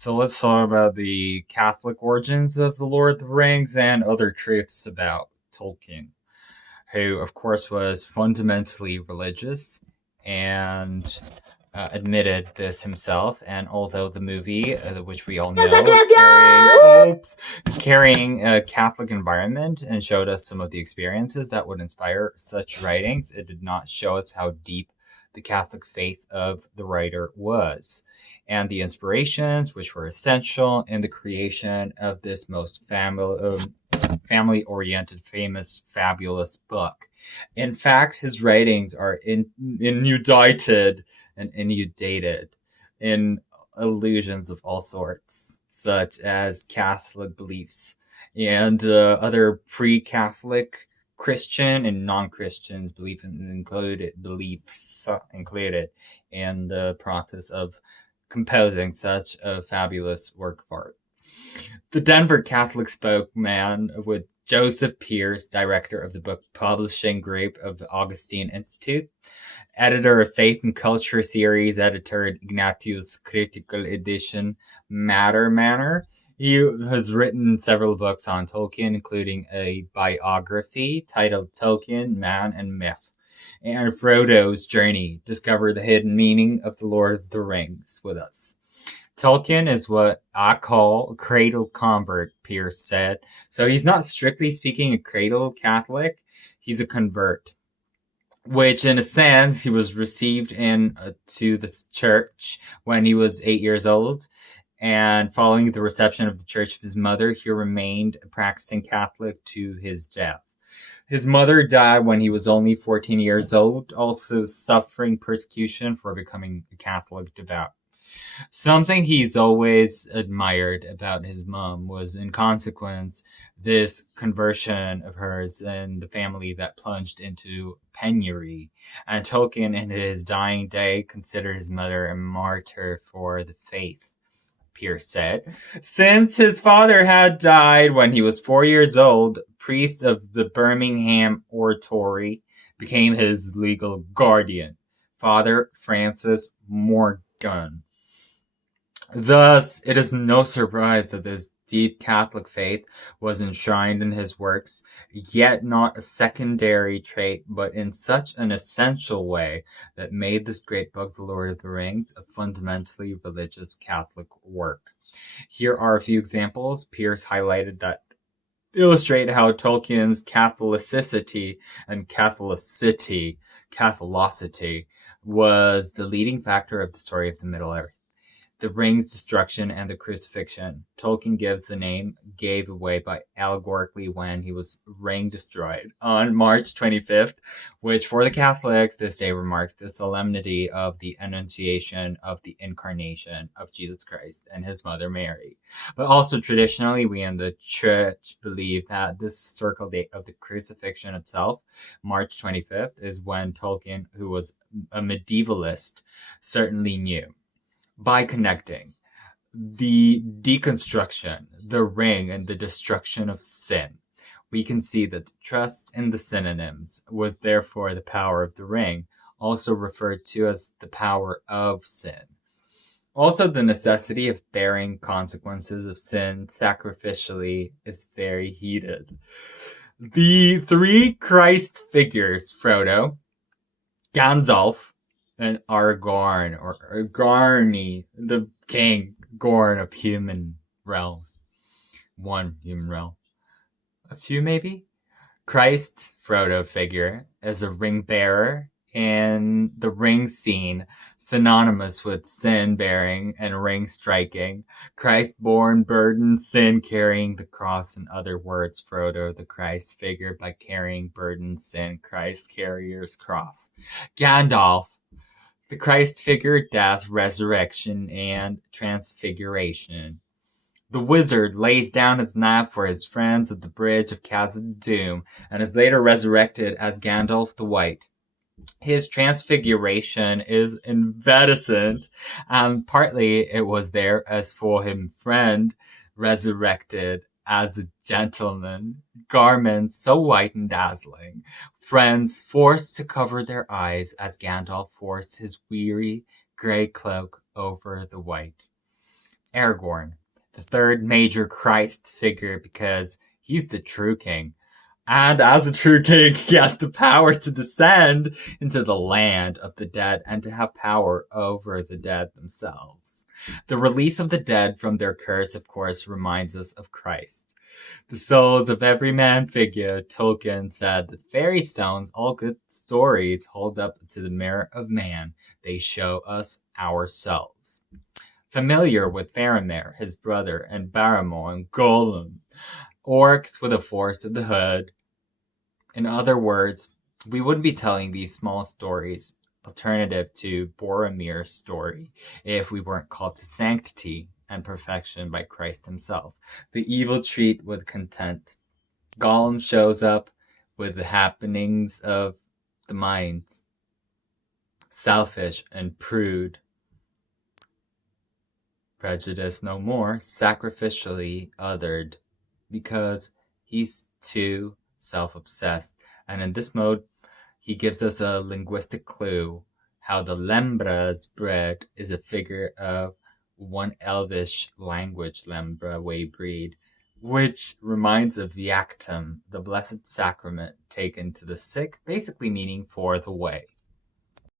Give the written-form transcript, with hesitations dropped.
So let's talk about the Catholic origins of the Lord of the Rings and other truths about Tolkien, who, of course, was fundamentally religious and admitted this himself. And although the movie, which we all know, is carrying a Catholic environment and showed us some of the experiences that would inspire such writings, it did not show us how deep the Catholic faith of the writer was, and the inspirations which were essential in the creation of this most family-oriented, famous, fabulous book. In fact, his writings are inundated and inundated in allusions of all sorts, such as Catholic beliefs and other pre-Catholic Christian and non-Christians beliefs included in the process of composing such a fabulous work of art. The Denver Catholic spokesman with Joseph Pierce, director of the book publishing group of the Augustine Institute, editor of Faith and Culture series, editor at Ignatius Critical Edition, Matter Manor. He has written several books on Tolkien, including a biography titled Tolkien, Man and Myth, and Frodo's Journey, Discover the Hidden Meaning of the Lord of the Rings with us. Tolkien is what I call a cradle convert, Pierce said. So he's not strictly speaking a cradle Catholic, he's a convert, which in a sense he was received to the church when he was 8 years old. And following the reception of the church of his mother, he remained a practicing Catholic to his death. His mother died when he was only 14 years old, also suffering persecution for becoming a Catholic devout. Something he's always admired about his mom was, in consequence, this conversion of hers and the family that plunged into penury. And Tolkien, in his dying day, considered his mother a martyr for the faith, Pierce said. Since his father had died when he was 4 years old, priest of the Birmingham Oratory became his legal guardian, Father Francis Morgan. Thus, it is no surprise that this deep Catholic faith was enshrined in his works, yet not a secondary trait, but in such an essential way that made this great book, The Lord of the Rings, a fundamentally religious Catholic work. Here are a few examples Pierce highlighted that illustrate how Tolkien's Catholicity was the leading factor of the story of the Middle-earth. The ring's destruction and the crucifixion. Tolkien gives the name gave away by allegorically when he was ring destroyed on March 25th, which for the Catholics this day remarks the solemnity of the Annunciation of the Incarnation of Jesus Christ and his mother Mary. But also traditionally, we in the church believe that this historical date of the crucifixion itself, March 25th, is when Tolkien, who was a medievalist, certainly knew. By connecting the deconstruction, the ring, and the destruction of sin, we can see that the trust in the synonyms was therefore the power of the ring, also referred to as the power of sin. Also, the necessity of bearing consequences of sin sacrificially is very heated. The three Christ figures, Frodo, Gandalf, and Aragorn, or Argarni, the king, Gorn of human realms. One human realm. A few, maybe? Christ, Frodo figure, as a ring bearer in the ring scene, synonymous with sin bearing and ring striking. Christ born, burdened, sin carrying the cross. In other words, Frodo, the Christ figure, by carrying burdened sin, Christ carrier's cross. Gandalf, the Christ figure, death, resurrection, and transfiguration. The wizard lays down his knife for his friends at the bridge of Khazad-dûm and is later resurrected as Gandalf the White. His transfiguration is inveticent, and partly it was there as for him friend, resurrected as a gentleman, garments so white and dazzling, friends forced to cover their eyes as Gandalf forced his weary grey cloak over the white. Aragorn, the third major Christ figure because he's the true king. And as a true king, he has the power to descend into the land of the dead and to have power over the dead themselves. The release of the dead from their curse, of course, reminds us of Christ. The souls of every man figure, Tolkien said, the fairy stones, all good stories, hold up to the mirror of man. They show us ourselves. Familiar with Faramir, his brother, and Barrymore and Gollum, orcs with a force of the hood. In other words, we wouldn't be telling these small stories alternative to Boromir's story if we weren't called to sanctity and perfection by Christ himself. The evil treat with content. Gollum shows up with the happenings of the mind, selfish and prude. Prejudice no more, sacrificially othered, because he's too self-obsessed. And in this mode, he gives us a linguistic clue how the Lembra's bread is a figure of one elvish language, Lembra way breed, which reminds of the Actum, the Blessed Sacrament taken to the sick, basically meaning for the way.